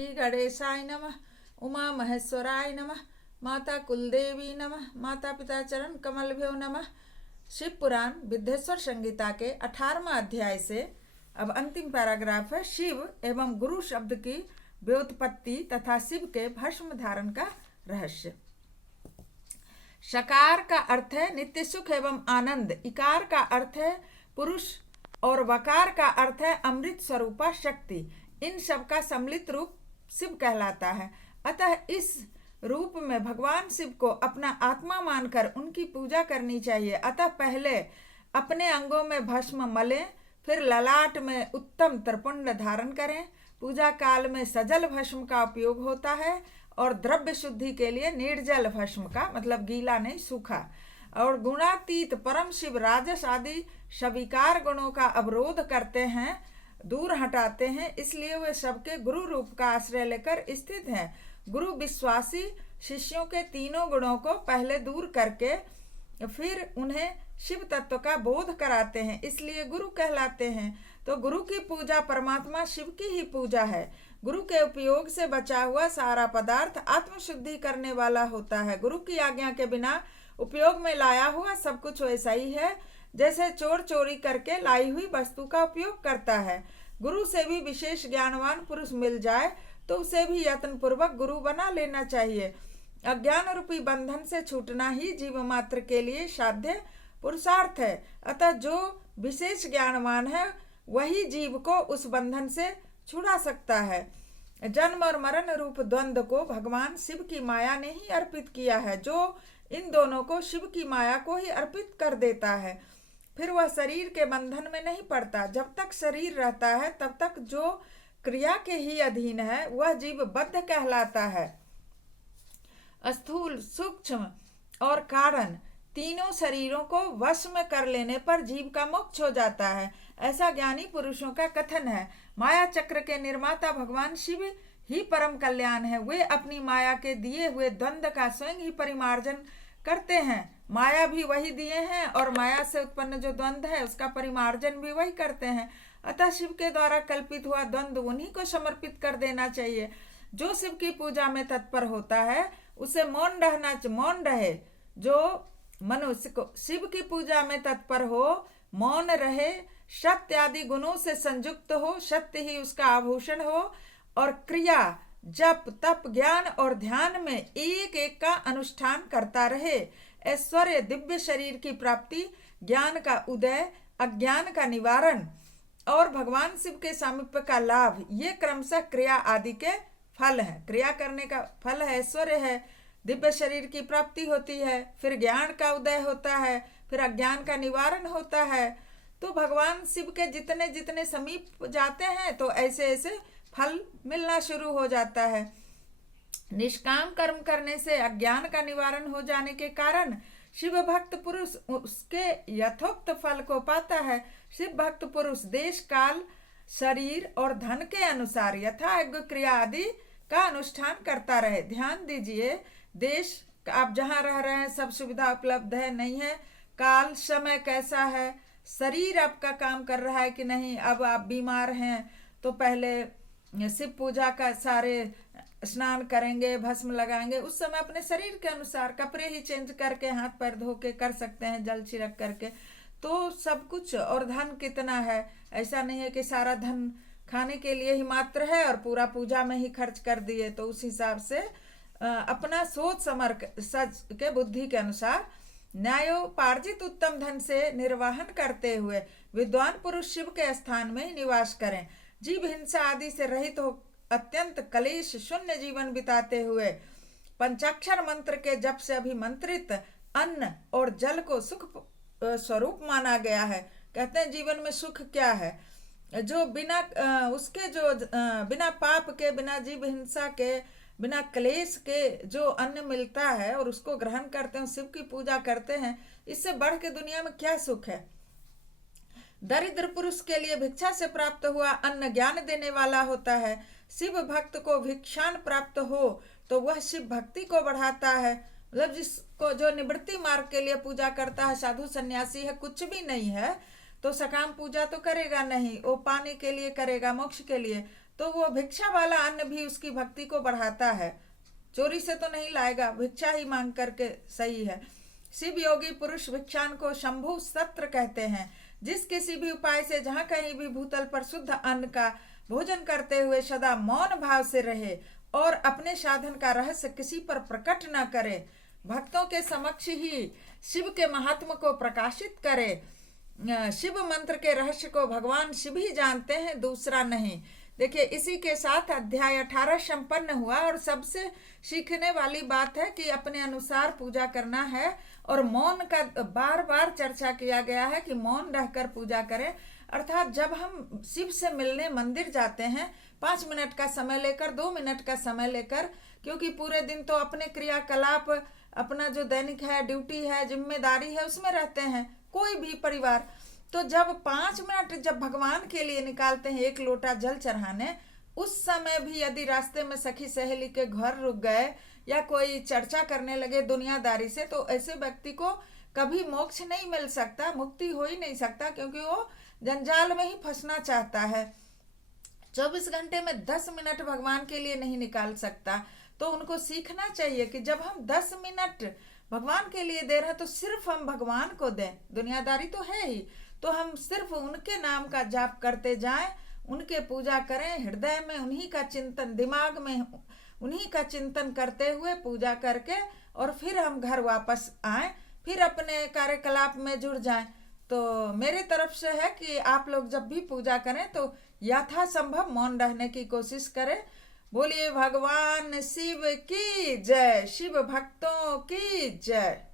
श्री गणेशाय नमः। उमा महेश्वराय नमः। माता कुलदेवी नमः। माता पिता चरण कमलभ्यो नमः। शिव पुराण विद्येश्वर संहिता के 18वां अध्याय से अब अंतिम पैराग्राफ है शिव एवं गुरु शब्द की व्युत्पत्ति तथा शिव के भस्म धारण का रहस्य। शकार का अर्थ है नित्य सुख एवं आनंद, इकार का अर्थ है पुरुष और वकार का अर्थ है अमृत स्वरूपा शक्ति। इन सब का सम्मिलित रूप शिव कहलाता है। अतः इस रूप में भगवान शिव को अपना आत्मा मानकर उनकी पूजा करनी चाहिए। अतः पहले अपने अंगों में भस्म मलें, फिर ललाट में उत्तम त्रिपुंड धारण करें। पूजा काल में सजल भस्म का उपयोग होता है और द्रव्य शुद्धि के लिए निर्जल भस्म का, मतलब गीला नहीं सूखा। और गुणातीत परम शिव राजस आदि सविकार गुणों का अवरोध करते हैं, दूर हटाते हैं, इसलिए वे सबके गुरु रूप का आश्रय लेकर स्थित हैं। गुरु विश्वासी शिष्यों के तीनों गुणों को पहले दूर करके फिर उन्हें शिव तत्व का बोध कराते हैं, इसलिए गुरु कहलाते हैं। तो गुरु की पूजा परमात्मा शिव की ही पूजा है। गुरु के उपयोग से बचा हुआ सारा पदार्थ आत्मशुद्धि करने वाला होता है। गुरु की आज्ञा के बिना उपयोग में लाया हुआ सब कुछ वैसा ही है जैसे चोर चोरी करके लाई हुई वस्तु का उपयोग करता है। गुरु से भी विशेष ज्ञानवान पुरुष मिल जाए तो उसे भी यत्न पूर्वक गुरु बना लेना चाहिए। अज्ञान रूपी बंधन से छूटना ही जीव मात्र के लिए साध्य पुरुषार्थ है। अतः जो विशेष ज्ञानवान है वही जीव को उस बंधन से छुड़ा सकता है। जन्म और मरण रूप द्वंद्व को भगवान शिव की माया ने ही अर्पित किया है, जो इन दोनों को शिव की माया को ही अर्पित कर देता है। फिर वह शरीर के बंधन में नहीं पड़ता। जब तक शरीर रहता है तब तक जो क्रिया के ही अधीन है वह जीव बद्ध कहलाता है। स्थूल, सूक्ष्म और कारण तीनों शरीरों को वश में कर लेने पर जीव का मोक्ष हो जाता है, ऐसा ज्ञानी पुरुषों का कथन है। माया चक्र के निर्माता भगवान शिव ही परम कल्याण है। वे अपनी माया के दिए हुए द्वंद्व का स्वयं ही परिमार्जन करते हैं। माया भी वही दिए हैं और माया से उत्पन्न जो द्वंद्व है उसका परिमार्जन भी वही करते हैं। अतः शिव के द्वारा कल्पित हुआ द्वंद्व उन्हीं को समर्पित कर देना चाहिए। जो शिव की पूजा में तत्पर होता है उसे मौन रहे। जो मनुष्य को शिव की पूजा में तत्पर हो, मौन रहे, सत्य आदि गुणों से संयुक्त हो, सत्य ही उसका आभूषण हो और क्रिया जप तप ज्ञान और ध्यान में एक एक का अनुष्ठान करता रहे। ऐश्वर्य, दिव्य शरीर की प्राप्ति, ज्ञान का उदय, अज्ञान का निवारण और भगवान शिव के सामीप्य का लाभ, ये क्रमशः क्रिया आदि के फल है। क्रिया करने का फल है ऐश्वर्य है, दिव्य शरीर की प्राप्ति होती है, फिर ज्ञान का उदय होता है, फिर अज्ञान का निवारण होता है। तो भगवान शिव के जितने जितने समीप जाते हैं तो ऐसे ऐसे फल मिलना शुरू हो जाता है। निष्काम कर्म करने से अज्ञान का निवारण हो जाने के कारण शिव भक्त पुरुष उसके यथोक्त फल को पाता है। शिव भक्त पुरुष देश काल शरीर और धन के अनुसार यथायोग्य क्रिया आदि का अनुष्ठान करता रहे। ध्यान दीजिए, देश आप जहाँ रह रहे हैं सब सुविधा उपलब्ध है नहीं है, काल समय कैसा है, शरीर आपका काम कर रहा है कि नहीं। अब आप बीमार हैं तो पहले शिव पूजा का सारे स्नान करेंगे, भस्म लगाएंगे, उस समय अपने शरीर के अनुसार कपड़े ही चेंज करके हाथ पैर धो के कर सकते हैं, जल छिड़क करके, तो सब कुछ। और धन कितना है, ऐसा नहीं है कि सारा धन खाने के लिए ही मात्र है और पूरा पूजा में ही खर्च कर दिए। तो उस हिसाब से अपना सोच समझ सच के बुद्धि के अनुसार न्यायोपार्जित उत्तम धन से निर्वाहन करते हुए विद्वान पुरुष शिव के स्थान में ही निवास करें। जीव हिंसा आदि से रहित हो अत्यंत कलेश शून्य जीवन बिताते हुए पंचाक्षर मंत्र के जप से अभिमंत्रित अन्न और जल को सुख स्वरूप माना गया है। कहते हैं जीवन में सुख क्या है, जो बिना उसके जो बिना पाप के, बिना जीव हिंसा के, बिना क्लेश के जो अन्न मिलता है और उसको ग्रहण करते हैं, शिव की पूजा करते हैं, इससे बढ़ के दुनिया में क्या सुख है। दरिद्र पुरुष के लिए भिक्षा से प्राप्त हुआ अन्न ज्ञान देने वाला होता है। शिव भक्त को भिक्षान प्राप्त हो तो वह शिव भक्ति को बढ़ाता है। मतलब जिसको जो निवृत्ति मार्ग के लिए पूजा करता है, साधु सन्यासी है, कुछ भी नहीं है तो सकाम पूजा तो करेगा नहीं, वो पाने के लिए करेगा, मोक्ष के लिए। तो वो भिक्षा वाला अन्न भी उसकी भक्ति को बढ़ाता है। चोरी से तो नहीं लाएगा, भिक्षा ही मांग करके सही है। शिव योगी पुरुष भिक्षान को शंभु सत्र कहते हैं। जिस किसी भी उपाय से जहाँ कहीं भी भूतल पर शुद्ध अन्न का भोजन करते हुए सदा मौन भाव से रहे और अपने साधन का रहस्य किसी पर प्रकट न करे, भक्तों के समक्ष ही शिव के महात्म को प्रकाशित करे। शिव मंत्र के रहस्य को भगवान शिव ही जानते हैं, दूसरा नहीं। देखिए, इसी के साथ अध्याय 18 संपन्न हुआ और सबसे सीखने वाली बात है कि अपने अनुसार पूजा करना है और मौन का बार बार चर्चा किया गया है कि मौन रहकर पूजा करें। अर्थात जब हम शिव से मिलने मंदिर जाते हैं 5 मिनट का समय लेकर, 2 मिनट का समय लेकर, क्योंकि पूरे दिन तो अपने क्रियाकलाप, अपना जो दैनिक है, ड्यूटी है, जिम्मेदारी है, उसमें रहते हैं कोई भी परिवार। तो जब 5 मिनट जब भगवान के लिए निकालते हैं एक लोटा जल चढ़ाने, उस समय भी यदि रास्ते में सखी सहेली के घर रुक गए या कोई चर्चा करने लगे दुनियादारी से, तो ऐसे व्यक्ति को कभी मोक्ष नहीं मिल सकता, मुक्ति हो ही नहीं सकता, क्योंकि वो जंजाल में ही फंसना चाहता है। 24 घंटे में 10 मिनट भगवान के लिए नहीं निकाल सकता। तो उनको सीखना चाहिए कि जब हम 10 मिनट भगवान के लिए दे रहे हैं तो सिर्फ हम भगवान को दें। दुनियादारी तो है ही, तो हम सिर्फ उनके नाम का जाप करते जाएं, उनके पूजा करें, हृदय में उन्हीं का चिंतन, दिमाग में उन्हीं का चिंतन करते हुए पूजा करके और फिर हम घर वापस आएं, फिर अपने कार्यकलाप में जुड़ जाएं। तो मेरे तरफ से है कि आप लोग जब भी पूजा करें तो यथासंभव मौन रहने की कोशिश करें। बोलिए भगवान शिव की जय, शिव भक्तों की जय।